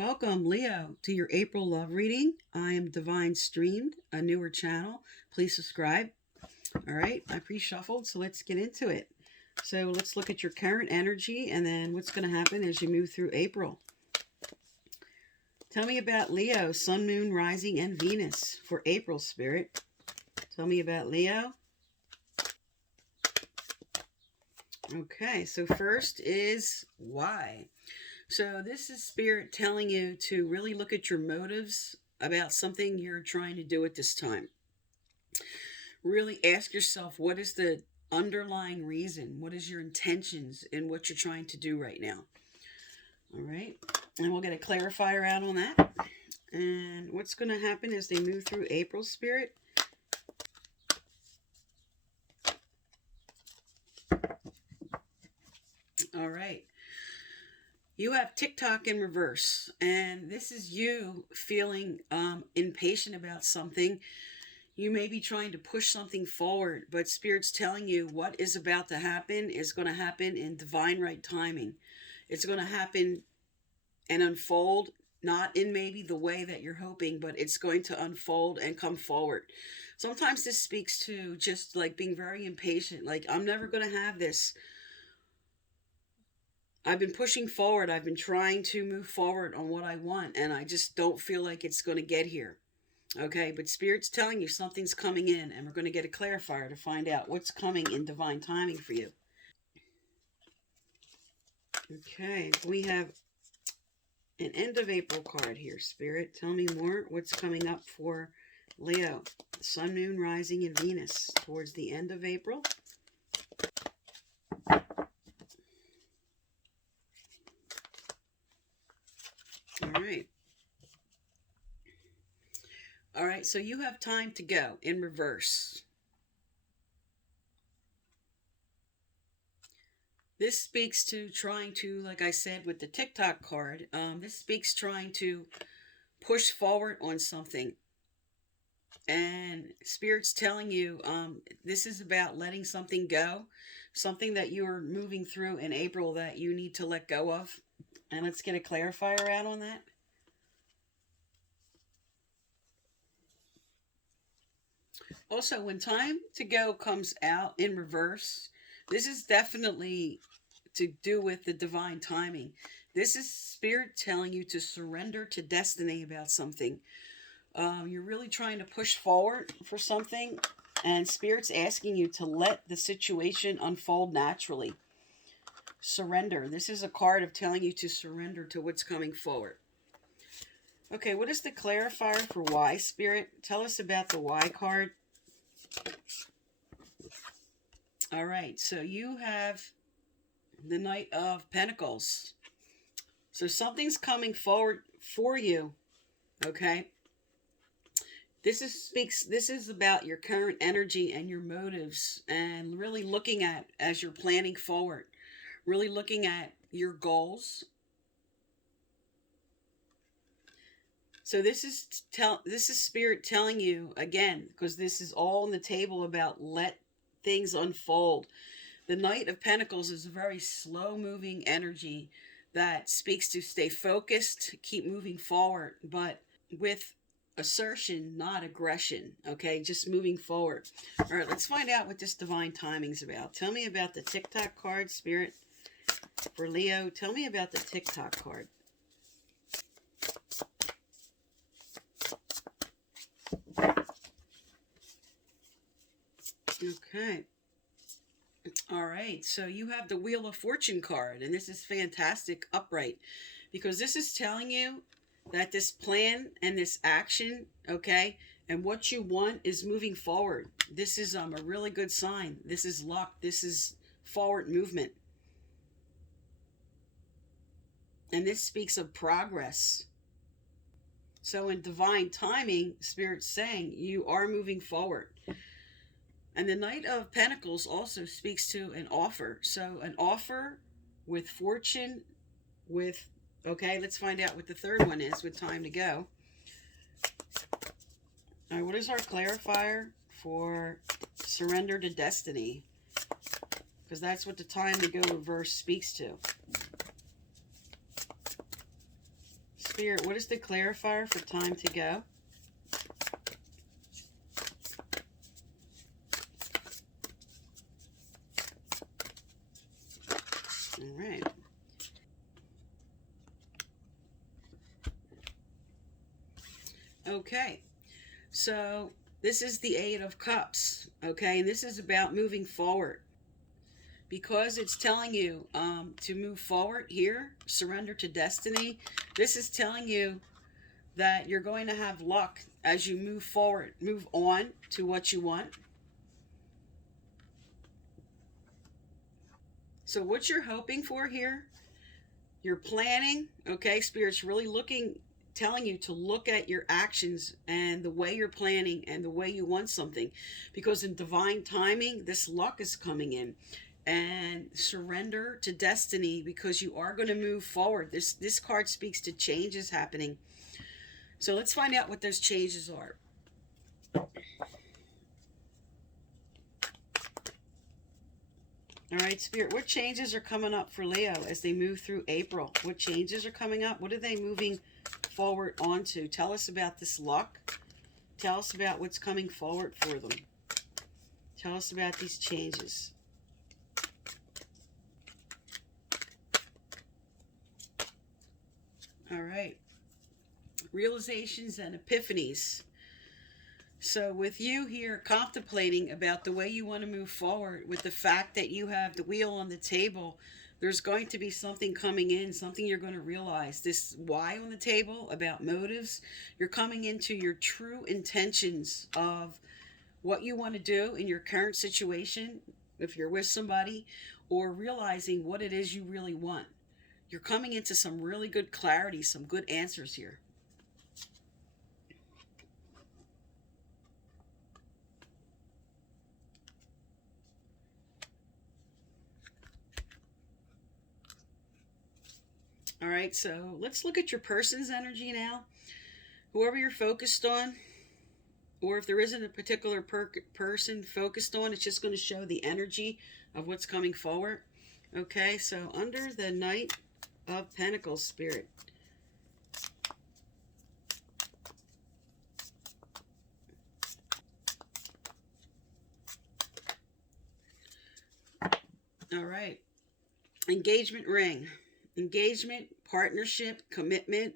Welcome, Leo, to your April love reading. I am Divine Streamed, a newer channel. Please subscribe. All right, I pre-shuffled, so let's get into it. So let's look at your current energy and then what's going to happen as you move through April. Tell me about Leo, Sun, Moon, Rising, and Venus for April, Spirit. Tell me about Leo. Okay, so first is why. So this is Spirit telling you to really look at your motives about something you're trying to do at this time. Really ask yourself, what is the underlying reason? What is your intentions in what you're trying to do right now? All right, and we'll get a clarifier out on that. And what's going to happen as they move through April, Spirit? All right. You have TikTok in reverse, and this is you feeling impatient about something. You may be trying to push something forward, but Spirit's telling you what is about to happen is going to happen in divine right timing. It's going to happen and unfold, not in maybe the way that you're hoping, but it's going to unfold and come forward. Sometimes this speaks to just like being very impatient, like I'm never going to have this. I've been pushing forward. I've been trying to move forward on what I want, and I just don't feel like it's going to get here. Okay, but Spirit's telling you something's coming in, and we're going to get a clarifier to find out what's coming in divine timing for you. Okay, we have an end of April card here, Spirit. Tell me more. What's coming up for Leo, Sun, Moon, Rising, and Venus towards the end of April? All right, so you have time to go in reverse. This speaks to trying to, like I said with the TikTok card, this speaks trying to push forward on something. And Spirit's telling you this is about letting something go, something that you are moving through in April that you need to let go of. And let's get a clarifier out on that. Also, when time to go comes out in reverse, this is definitely to do with the divine timing. This is Spirit telling you to surrender to destiny about something. You're really trying to push forward for something, and Spirit's asking you to let the situation unfold naturally. Surrender. This is a card of telling you to surrender to what's coming forward. Okay, what is the clarifier for why, Spirit? Tell us about the why card. All right, so you have the Knight of Pentacles. So something's coming forward for you, okay? This is about your current energy and your motives, and really looking at, as you're planning forward, really looking at your goals. So this is Spirit telling you, again, because this is all on the table about let things unfold. The Knight of Pentacles is a very slow-moving energy that speaks to stay focused, keep moving forward, but with assertion, not aggression, okay? Just moving forward. All right, let's find out what this divine timing's about. Tell me about the TikTok card, Spirit, for Leo. Tell me about the TikTok card. Okay. All right, so you have the Wheel of Fortune card, and this is fantastic upright, because this is telling you that this plan and this action, okay, and what you want is moving forward. This is a really good sign. This is luck. This is forward movement. And this speaks of progress. So in divine timing, Spirit's saying you are moving forward. And the Knight of Pentacles also speaks to an offer. So an offer with fortune, with, okay, let's find out what the third one is with time to go. All right, what is our clarifier for surrender to destiny? Because that's what the time to go reverse speaks to. Spirit, what is the clarifier for time to go? All right. Okay. So this is the Eight of Cups. Okay. And this is about moving forward. Because it's telling you to move forward here, surrender to destiny. This is telling you that you're going to have luck as you move forward, move on to what you want. So what you're hoping for here, you're planning, okay? Spirit's really telling you to look at your actions and the way you're planning and the way you want something. Because in divine timing, this luck is coming in. And surrender to destiny, because you are going to move forward. This card speaks to changes happening. So let's find out what those changes are. All right, Spirit, what changes are coming up for Leo as they move through April? What changes are coming up? What are they moving forward onto? Tell us about this luck. Tell us about what's coming forward for them. Tell us about these changes. All right. Realizations and epiphanies. So with you here contemplating about the way you want to move forward, with the fact that you have the wheel on the table, there's going to be something coming in, something you're going to realize. This why on the table about motives, you're coming into your true intentions of what you want to do in your current situation, if you're with somebody, or realizing what it is you really want. You're coming into some really good clarity, some good answers here. All right, so let's look at your person's energy now. Whoever you're focused on, or if there isn't a particular person focused on, it's just going to show the energy of what's coming forward. Okay, so under the Knight of Pentacles, Spirit. All right. Engagement ring. Engagement, partnership, commitment.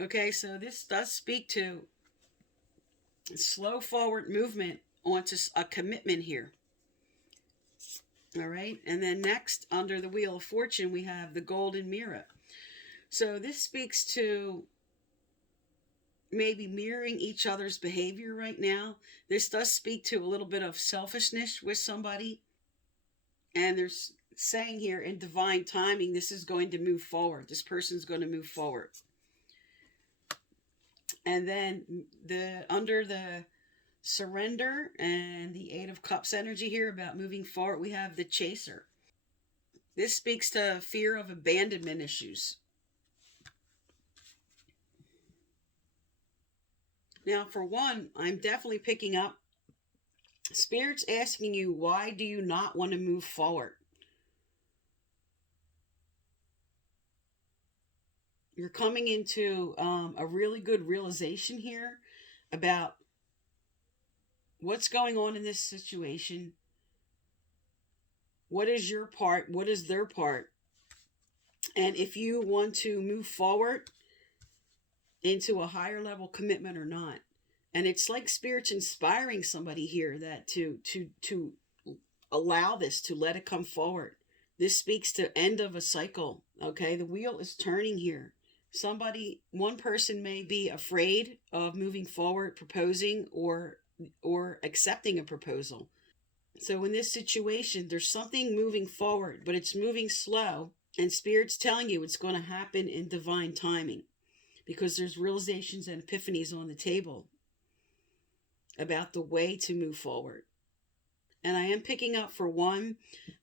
Okay, so this does speak to slow forward movement onto a commitment here. All right, and then next, under the Wheel of Fortune, we have the Golden Mirror. So this speaks to maybe mirroring each other's behavior right now. This does speak to a little bit of selfishness with somebody. And there's saying here in divine timing, this is going to move forward. This person's going to move forward. And then under the surrender and the Eight of Cups energy here about moving forward, we have the Chaser. This speaks to fear of abandonment issues. Now, for one, I'm definitely picking up Spirit's asking you, why do you not want to move forward? You're coming into a really good realization here about what's going on in this situation. What is your part? What is their part? And if you want to move forward into a higher level commitment or not. And it's like Spirit's inspiring somebody here that to allow this, to let it come forward. This speaks to end of a cycle. Okay, the wheel is turning here. One person may be afraid of moving forward, proposing or accepting a proposal. So in this situation, there's something moving forward, but it's moving slow, and Spirit's telling you it's going to happen in divine timing, because there's realizations and epiphanies on the table about the way to move forward. And I am picking up, for one,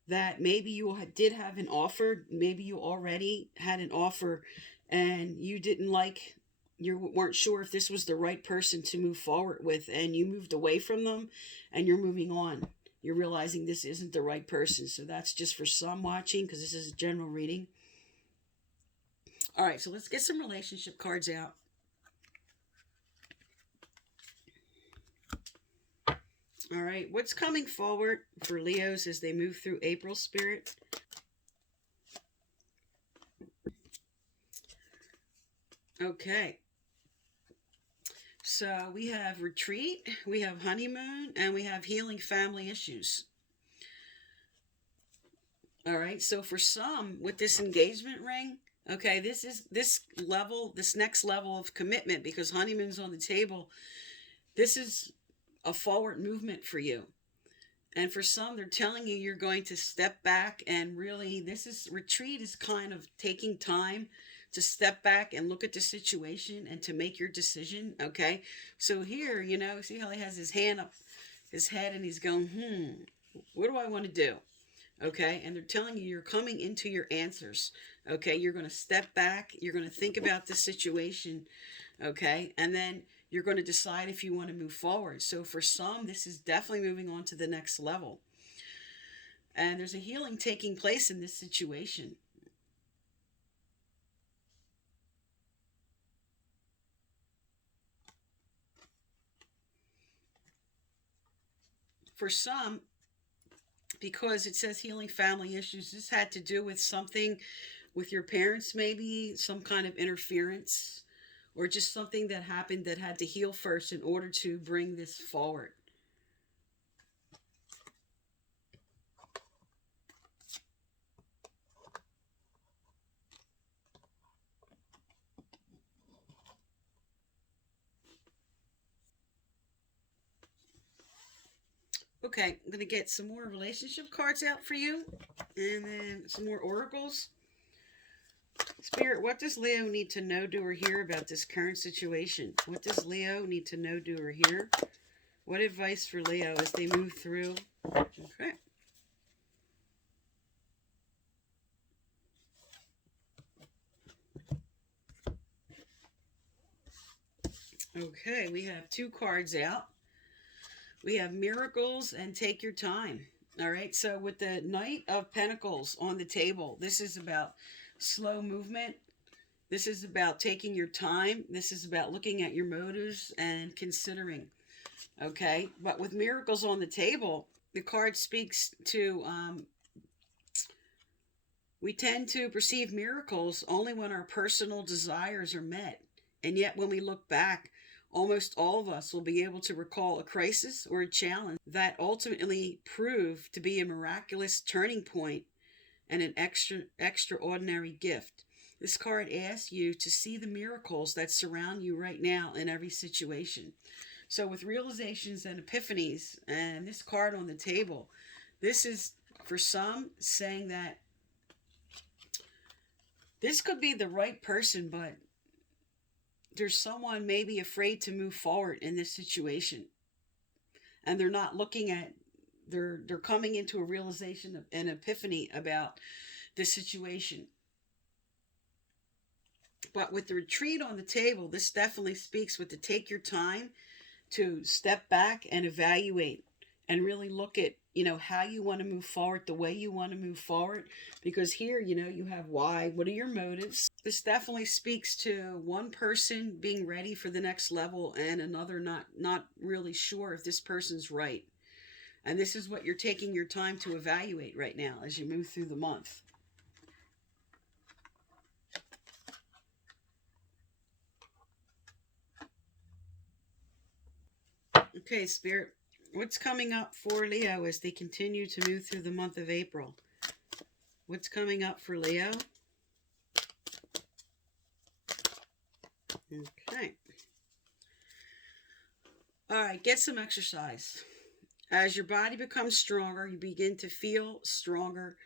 that maybe you did have an offer. Maybe you already had an offer and you weren't sure if this was the right person to move forward with, and you moved away from them and you're moving on. You're realizing this isn't the right person. So that's just for some watching, because this is a general reading. All right, so let's get some relationship cards out. All right, what's coming forward for Leos as they move through April, Spirit? Okay. So we have retreat, we have honeymoon, and we have healing family issues. All right. So for some, with this engagement ring, okay, this level, this next level of commitment, because honeymoon's on the table. This is a forward movement for you. And for some, they're telling you you're going to step back and really, this is retreat is kind of taking time to step back and look at the situation and to make your decision. Okay. So here, see how he has his hand up his head and he's going, what do I want to do? Okay. And they're telling you you're coming into your answers. Okay. You're going to step back. You're going to think about the situation. Okay. And then you're going to decide if you want to move forward. So for some, this is definitely moving on to the next level. And there's a healing taking place in this situation. For some, because it says healing family issues, this had to do with something with your parents, maybe some kind of interference, or just something that happened that had to heal first in order to bring this forward. Okay, I'm going to get some more relationship cards out for you, and then some more oracles. Spirit, what does Leo need to know, do, or hear about this current situation? What does Leo need to know, do, or hear? What advice for Leo as they move through? Okay. Okay, we have two cards out. We have miracles and take your time. All right, so with the Knight of Pentacles on the table, this is about slow movement. This is about taking your time. This is about looking at your motives and considering. Okay, but with miracles on the table, the card speaks to we tend to perceive miracles only when our personal desires are met. And yet, when we look back, almost all of us will be able to recall a crisis or a challenge that ultimately proved to be a miraculous turning point and an extraordinary gift. This card asks you to see the miracles that surround you right now in every situation. So with realizations and epiphanies and this card on the table, this is for some saying that this could be the right person, but there's someone maybe afraid to move forward in this situation. And they're not looking at, they're coming into a realization, an epiphany about this situation. But with the retreat on the table, this definitely speaks with to take your time to step back and evaluate and really look at, how you want to move forward, the way you want to move forward. Because here, you have why, what are your motives? This definitely speaks to one person being ready for the next level and another not really sure if this person's right. And this is what you're taking your time to evaluate right now as you move through the month. Okay, Spirit, what's coming up for Leo as they continue to move through the month of April? What's coming up for Leo? Okay. All right, get some exercise. As your body becomes stronger, you begin to feel stronger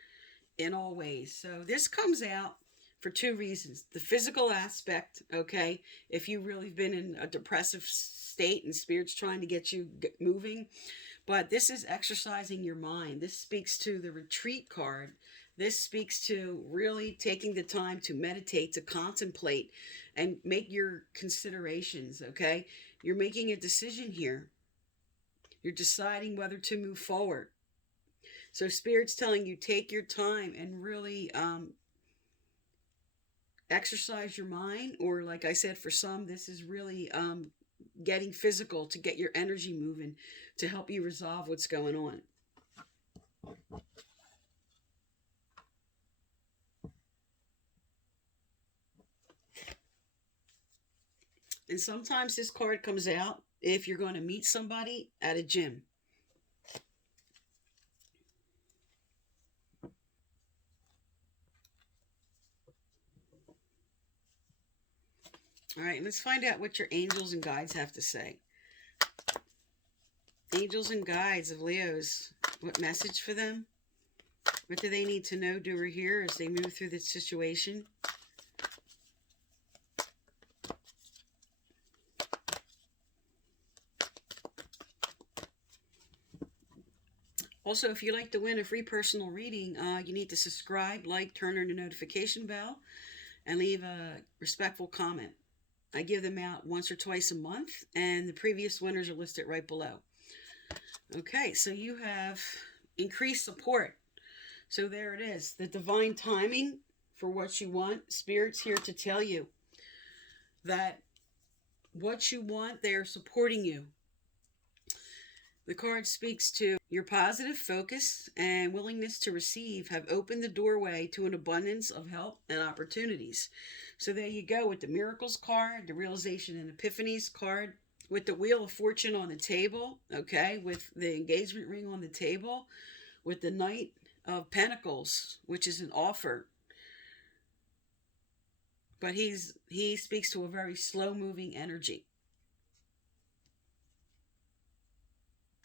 in all ways. So this comes out for two reasons. The physical aspect, okay, if you've really been in a depressive state and Spirit's trying to get you moving. But this is exercising your mind. This speaks to the retreat card. This speaks to really taking the time to meditate, to contemplate, and make your considerations, okay? You're making a decision here. You're deciding whether to move forward. So Spirit's telling you take your time and really exercise your mind, or like I said, for some, this is really getting physical to get your energy moving to help you resolve what's going on. And sometimes this card comes out if you're going to meet somebody at a gym. All right, let's find out what your angels and guides have to say. Angels and guides of Leos, what message for them? What do they need to know, do, or hear as they move through this situation? Also, if you'd like to win a free personal reading, you need to subscribe, like, turn on the notification bell, and leave a respectful comment. I give them out once or twice a month, and the previous winners are listed right below. Okay, so you have increased support. So there it is, the divine timing for what you want. Spirit's here to tell you that what you want, they are supporting you. The card speaks to your positive focus and willingness to receive have opened the doorway to an abundance of help and opportunities. So there you go with the Miracles card, the Realization and Epiphanies card, with the Wheel of Fortune on the table, okay, with the engagement ring on the table, with the Knight of Pentacles, which is an offer. But he speaks to a very slow-moving energy.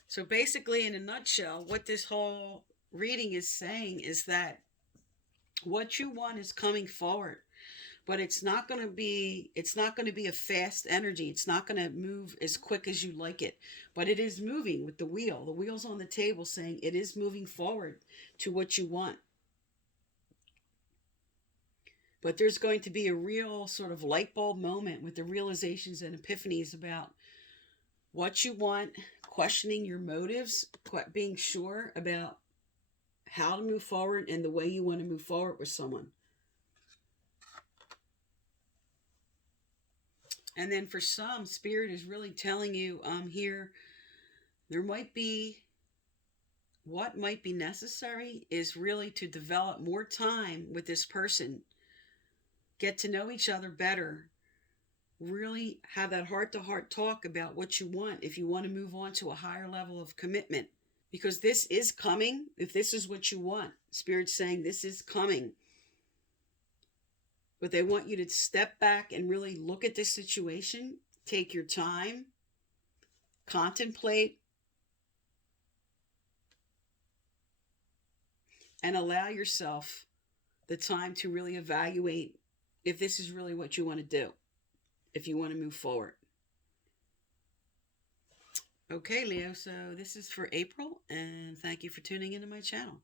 So basically, in a nutshell, what this whole reading is saying is that what you want is coming forward, but it's not going to be a fast energy. It's not going to move as quick as you like it, but it is moving with the wheel. The wheel's on the table saying it is moving forward to what you want. But there's going to be a real sort of light bulb moment with the realizations and epiphanies about what you want, questioning your motives, being sure about how to move forward and the way you want to move forward with someone. And then for some, Spirit is really telling you here, there might be, what might be necessary is really to develop more time with this person, get to know each other better, really have that heart-to-heart talk about what you want if you want to move on to a higher level of commitment. Because this is coming. If this is what you want, Spirit's saying this is coming. But they want you to step back and really look at this situation, take your time, contemplate, and allow yourself the time to really evaluate if this is really what you want to do, if you want to move forward. Okay, Leo, so this is for April, and thank you for tuning into my channel.